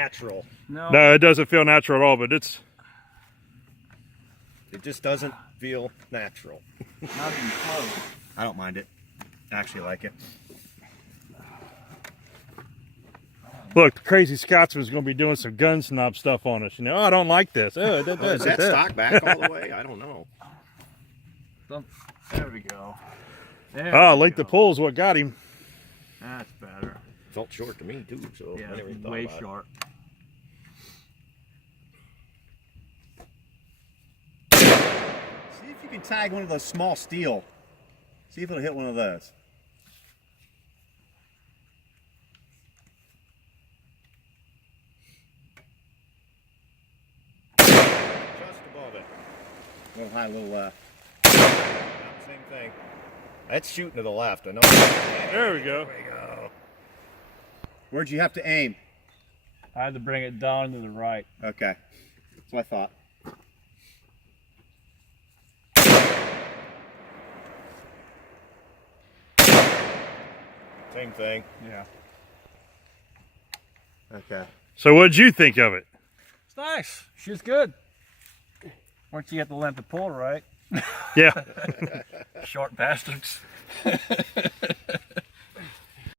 natural. No, it doesn't feel natural at all, but it just doesn't feel natural. Not even close. I don't mind it. I actually like it. Look, the crazy Scotsman's going to be doing some gun snob stuff on us. You know, oh, I don't like this. Oh, Is that stock back all the way? I don't know. There we go. Late the pull is what got him. That's better. Felt short to me too, so Yeah, I never even thought way about short. See if you can tag one of those small steel. See if it'll hit one of those. Just above it. A little high, a little same thing. That's shooting to the left. I know. There we go. There we go. Where'd you have to aim? I had to bring it down to the right. Okay. That's what I thought. Same thing. Yeah. Okay. So what'd you think of it? It's nice. She's good. Once you get the length of pull right. Yeah. Short bastards.